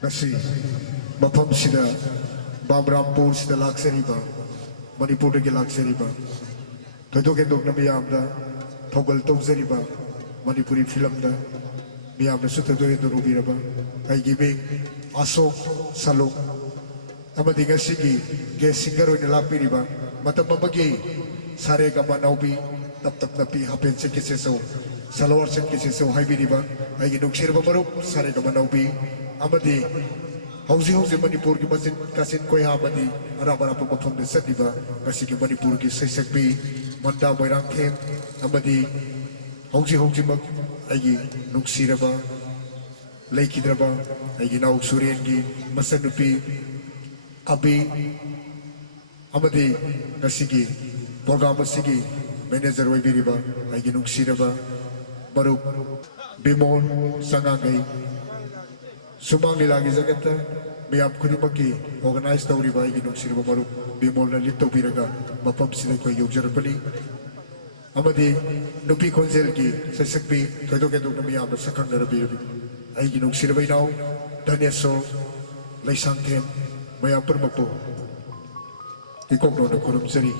Kasi mapam sida Bamrampur sida laksari ba Manipur ke laksari ba Todo ke dog na miyam da Thogal togzari ba Manipuri film da miyam na suta do ito rubira ba Ay gibing asok salok Amadi nga sige guest singer oy nalapiri ba Matamabagi sare ka manawbi tap na pi hapen se kiseso salawar se kiseso hai biri ba Ay ginugshir ba maruk sare ka manawbi Amadi hausi Manipur ki masin kasin koi amadi ara pamapam de sadiba kasi ki Manipur ki sesakbi manda moirang kem amadi hausi mak agi nuksiraba leikidraba agi nauk surien ki masanupi abi amadi kasi ki program sigi manager wai biriba agi nuksiraba maruk bimon sangangai Sumang nilagi zakata miyam kuni maki organize tawri ba iginong sirba maru bimol na lito biraga mapam sila ko yugjar pali amadi nupi konser ki sa sakpi todo na miyam na sakang narabi ay ginong sirba inaw danyaso laisang kem mayam permapo ikok no kurum seri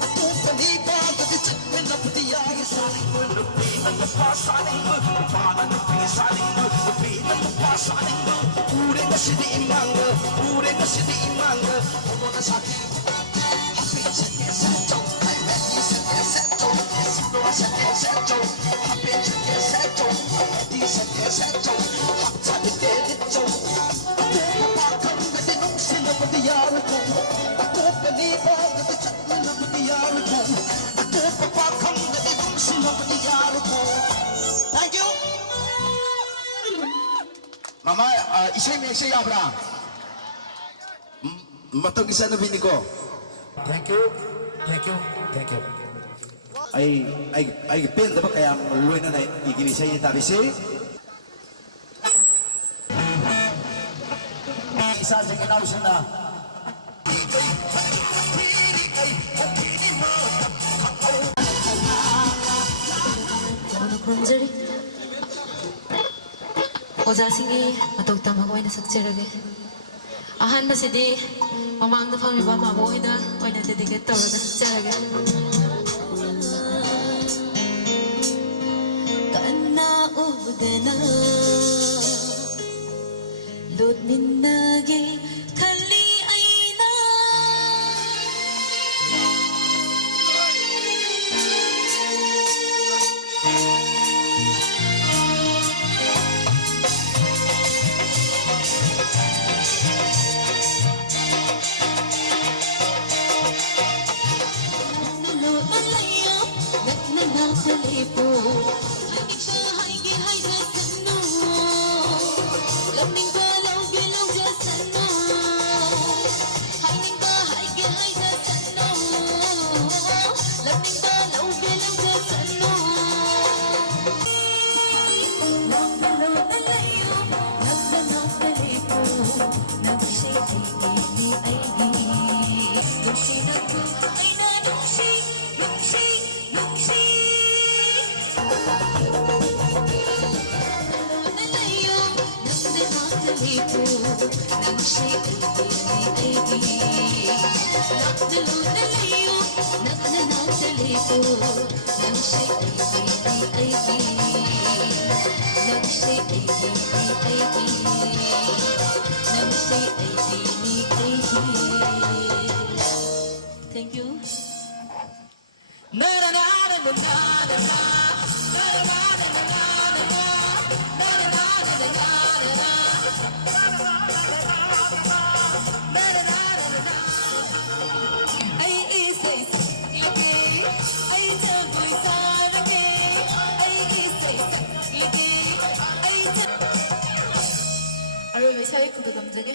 Aku penipu, tapi cek mendapat dia. Thank you. Mama, isay may isay abra. Matag isa na bini ko. Thank you. Thank you. Thank you. Ay pin dapat kaya luwi na iginisay niya tabi si. Isa sa kinausa na. ano ꯈꯨꯔꯨꯝꯖꯔꯤ ꯑꯣꯖꯥꯁꯤꯡꯒꯤ ꯃꯇꯧ ꯇꯝꯃꯒ ꯑꯣꯏꯅ ꯁꯛꯆꯔꯒꯦ ꯑꯍꯥꯟꯕꯁꯤꯗꯤ ꯃꯃꯥꯡꯗ ꯐꯝꯂꯤꯕ ꯃꯥꯕꯣꯛ ꯍꯣꯏꯗ ꯑꯣꯏꯅ dedicate ꯇꯧꯔꯒ ꯁꯛꯆꯔꯒꯦ ꯀꯟꯅ ꯎꯗꯅ ꯂꯣꯠꯃꯤꯟꯅꯒꯦ ꯈꯜꯂꯤ ꯑꯩꯅ Thank you. Na na na na na na 아유, 샤이크도 남자게?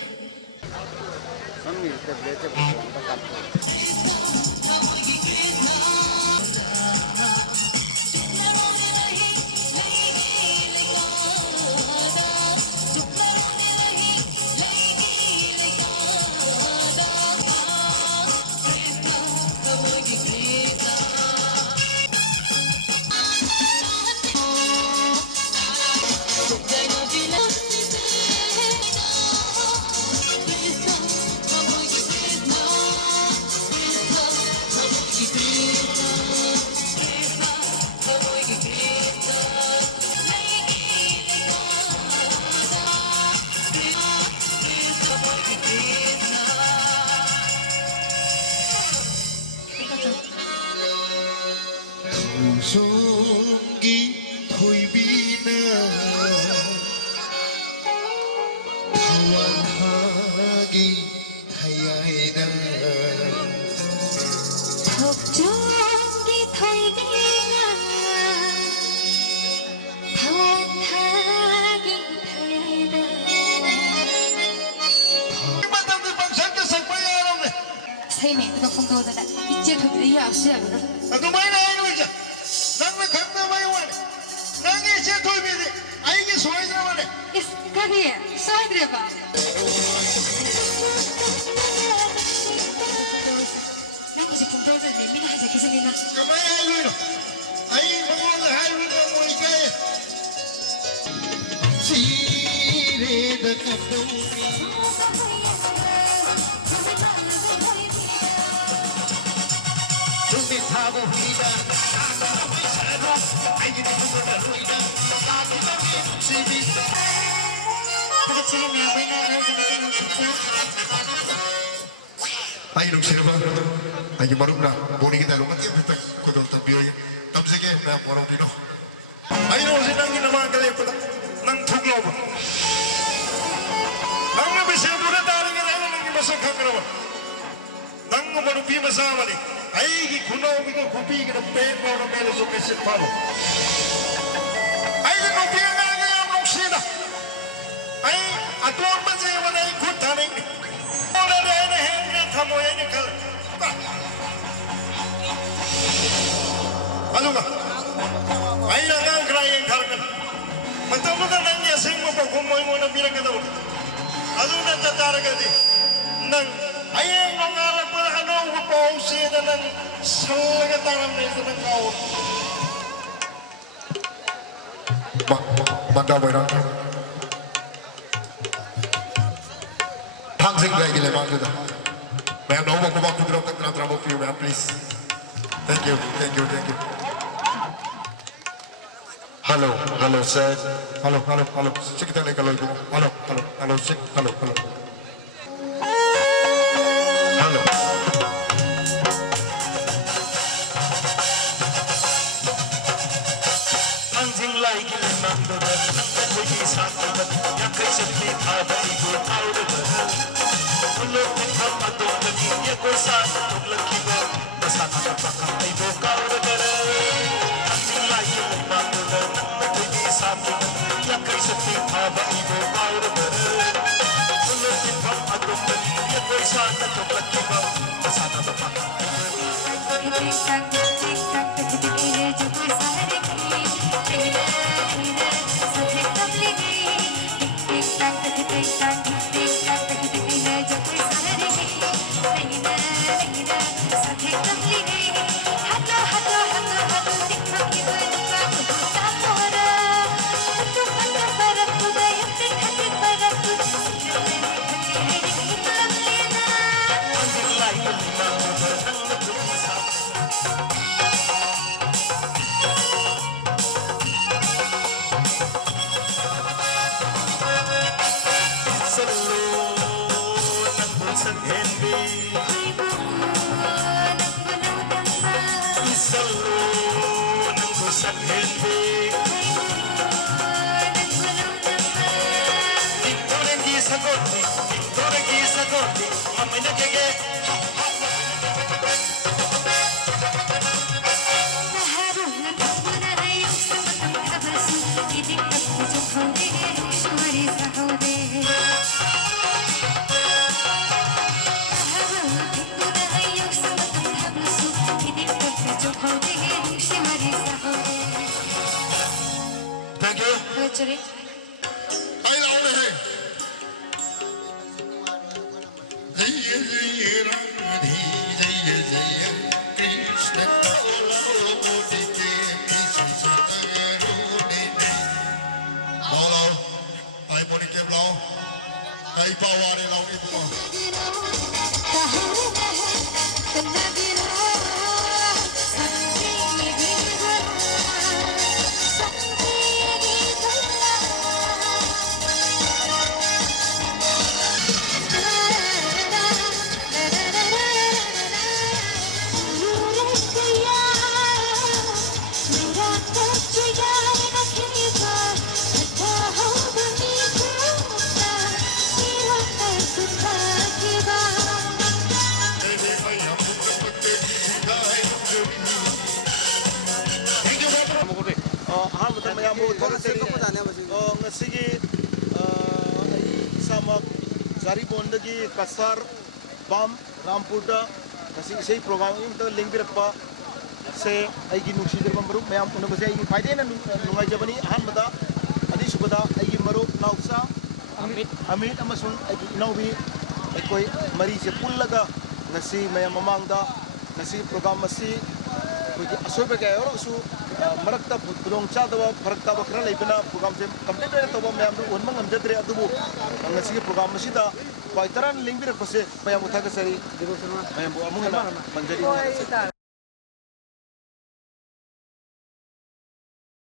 송기 토이비나 타완하기 타야이나 걱정이 털리나 파완하기 타야이나 마담들 방상대 sakbayaram ne 삶의 그 풍도보다 이제 돈이 아시아거든 adumayna aynoja nangna khangna maywane nange che toibide aige soidramane 가비에 써드려봐 난 이제 풍도보다 내미나 하자 계산이나 kamay ayno ay mangol hayno mo ikaye sire da kapdumi 준비 타고 휘다. Pagkatsiri niya, may nararamdaman ng pizza. Ay, nung sila ba? Ay, yung marunong na. Bunin kita, lumat yan. Kudol tabiyo yan. Tapos sige, may marunong dito. Ay, nung sila ang ginamang kalipat ng tuglaw ba? Nang nabisibo na taring nga nang imasang kakarawa. Nang umanupi masama ni. Ay, kunaw ko kupi ka ng pepo na melos o kesit palo. Ay, nanupi nga nga yung nung sila. Ay, atuan man siya wala yung kutaning ni. Wala na yan na henga kamoy niya ka. Ano ka? Ay, nangang krayang kargan. Matapos na nang yasing mo pa kumoy mo na pinagkataon. Ano na tataraga di? Nang ayang nangarap mo na ano upaw siya na ng salagataram na ito ng kaon. Mandaway na. Tang sing lagi le mang kita. Ma'am, no mo ko kudro ka trabaho for you, ma'am, please. Thank you. Hello, hello, sir. Hello. Sige tayo kaloy ko. Hello, sige. Hello. Hello. Anjing lai gile mando da, koyi sato da, ya kai shakti thada igo thauda da. Ulo tham adon da ki ye ko sato laki da, basa ka paka igo kauda da. Anjing lai gile mando da, koyi sato da, ya kai shakti thada igo kauda da. Ulo tham adon da ki ye ko sato laki da, basa ka paka. Thank you. Pagkatsiri. Ay, launa hai. Ay, pawari lang ito. Ahmad mayamu ngasigi samak Jaribondagi Kasar Bam Rampurda ngasi isay program imta link birapa se aigi nuksidir maru mayam unabase aigi faide na nungai jabani ahmada adi subada aigi maru nausa Amit amasung aigi inaubi ekoi mari se pullaga ngasi mayam mamangda ngasi program masi kuji asobe kaya oro su marakta pudong chadwa farakta bakra leibana program se complete na toba mayam du onma ngamjadre adubu ngasi program masida paitaran link bir pase mayam uthaga sari mayam bu amungana manjari